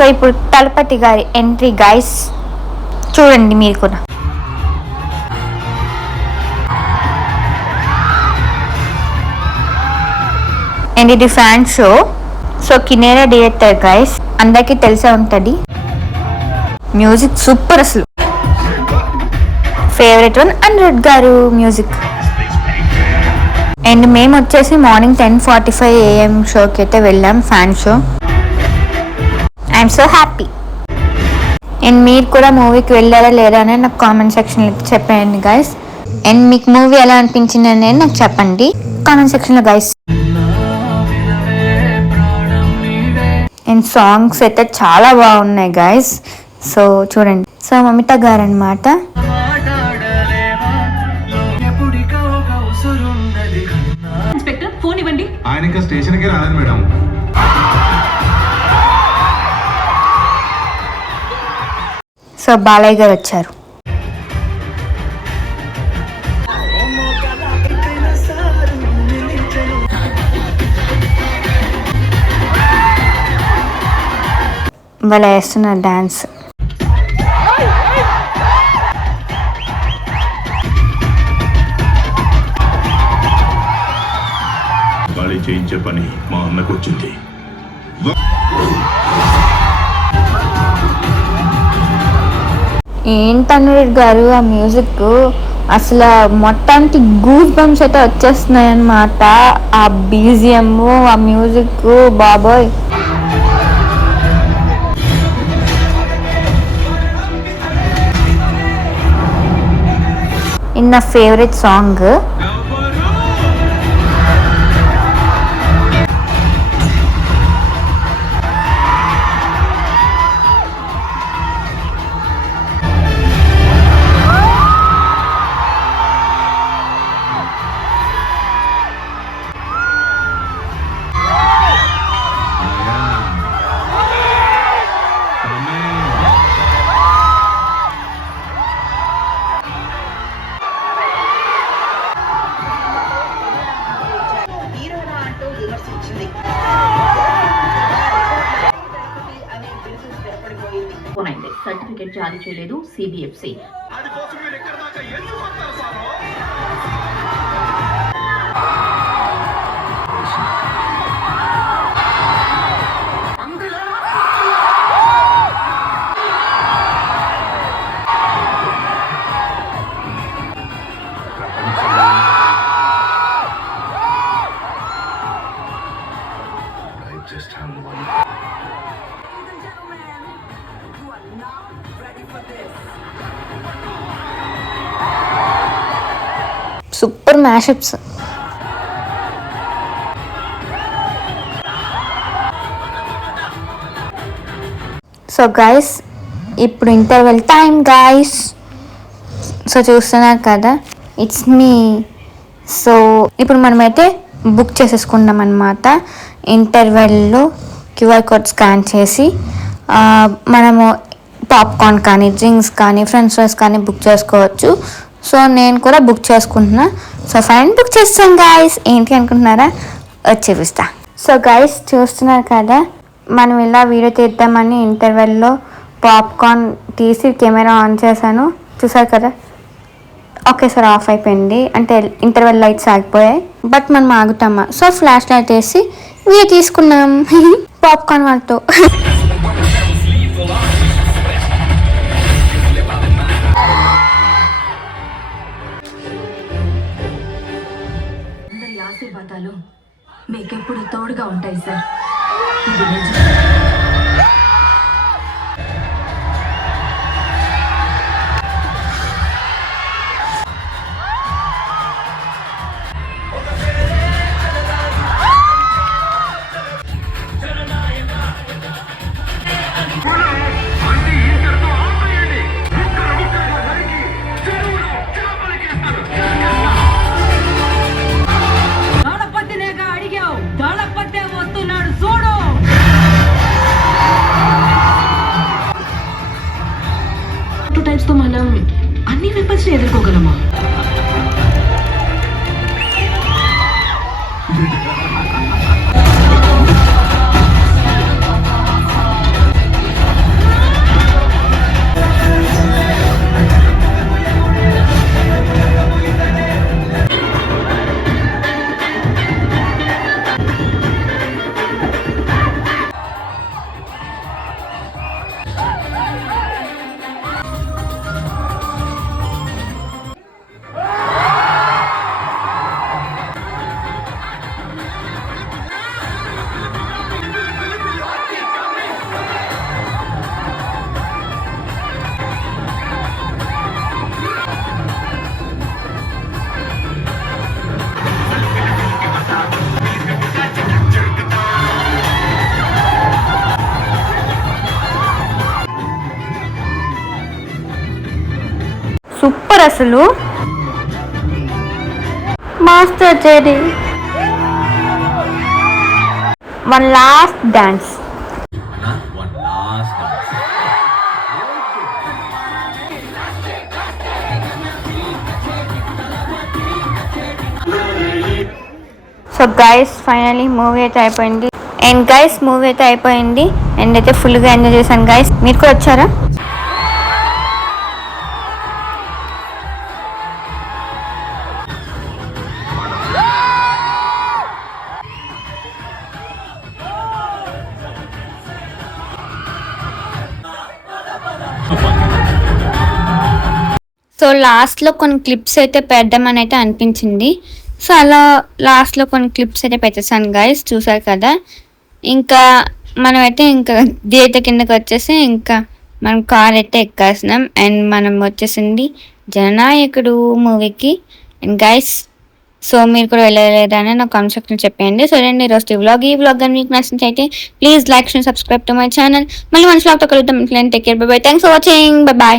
So ఇప్పుడు తలపతి గారి entry guys, చూడండి మీరు కూడా. అండ్ ఇది fan show. So Kinera director guys, అందరికీ తెలిసే ఉంటుంది. మ్యూజిక్ సూపర్ అసలు. ఫేవరెట్ వన్ అనిరుద్ గారు మ్యూజిక్. అండ్ మేము వచ్చేసి మార్నింగ్ 10:45 AM షోకి అయితే వెళ్ళాం, fan show. I'm so happy. And మీరు కూడా మూవీకి వెళ్ళారా లేదా అని నాకు కామెంట్ సెక్షన్లో చెప్పండి గైస్. అండ్ మీకు మూవీ ఎలా అనిపించింది అనేది నాకు చెప్పండి కామెంట్ సెక్షన్లో గైస్. అండ్ సాంగ్స్ అయితే చాలా బాగున్నాయి గైస్. సో చూడండి. సో మమిత గారు అనమాట. సో బాలయ్య గారు వచ్చారు. వాళ్ళు వేస్తున్నారు డాన్స్. చేయించే పని మా అన్నకు వచ్చింది. ఏంటన్నారు గారు ఆ మ్యూజిక్ అసలు మొత్తానికి గూస్ బంప్స్ అయితే వచ్చేస్తున్నాయి అన్నమాట. ఆ బీజిఎం, ఆ మ్యూజిక్, బాబోయ్. ఇన్ నా ఫేవరెట్ సాంగ్. సర్టిఫికేట్ జారీ చేయలేదు CBFC. Super mashups. So guys ఇప్పుడు ఇంటర్వెల్ టైం గైస్. సో చూస్తున్నారు కదా, ఇట్స్ మీ. సో ఇప్పుడు మనమైతే బుక్ చేసేసుకున్నాం అనమాట. ఇంటర్వెల్లో క్యూఆర్ కోడ్ స్కాన్ చేసి మనము పాప్కార్న్ కానీ, డ్రింక్స్ కానీ, ఫ్రెంచ్ ఫ్రైస్ కానీ బుక్ చేసుకోవచ్చు. సో నేను కూడా బుక్ చేసుకుంటున్నా. సో ఫైన్ బుక్ చేస్తాను గైస్. ఏంటి అనుకుంటున్నారా, వచ్చి చూపిస్తా. సో గైస్ చూస్తున్నారు కదా, మనం ఇలా వీడియో తీద్దామని ఇంటర్వెల్లో పాప్కార్న్ తీసి కెమెరా ఆన్ చేశాను. చూసారు కదా, ఒకేసారి ఆఫ్ అయిపోయింది. అంటే ఇంటర్వెల్ లైట్స్ ఆగిపోయాయి. బట్ మనం ఆగుతామా? సో ఫ్లాష్ లైట్ వేసి వీడియో తీసుకున్నాం పాప్కార్న్ వాళ్ళతో. ఆశీర్వాదాలు మీకెప్పుడు తోడుగా ఉంటాయి సార్. దళపతి వస్తున్నాడు. సూపర్ అసలు. Master JD one last dance. So guys finally movie అయితే అయిపోయింది. అండ్ గైస్ మూవీ అయితే అయిపోయింది అండ్ అయితే ఫుల్గా ఎంజాయ్ చేశాను గైస్. మీరు కూడా వచ్చారా? సో లాస్ట్లో కొన్ని క్లిప్స్ అయితే పెడదామని అయితే అనిపించింది. సో అలా లాస్ట్లో కొన్ని క్లిప్స్ అయితే పెట్టేసాను గైస్, చూసారు కదా. ఇంకా మనమైతే ఇంకా థియేటర్ కిందకి వచ్చేసి ఇంకా మనం కార్ అయితే ఎక్కేసినాం అండ్ మనం వచ్చేసింది జననాయకుడు మూవీకి. అండ్ గైస్ సో మీరు కూడా వెళ్ళలేదని నాకు కామెంట్ సెక్షన్లో చెప్పండి. సో రండి ఈరోజు ఈ వ్లాగ్ కానీ మీకు నచ్చినట్లయితే please like and subscribe to my channel. మళ్ళీ మంచి వ్లాగ్తో కలుద్దాం. Take care, bye bye. Thanks for watching, bye bye.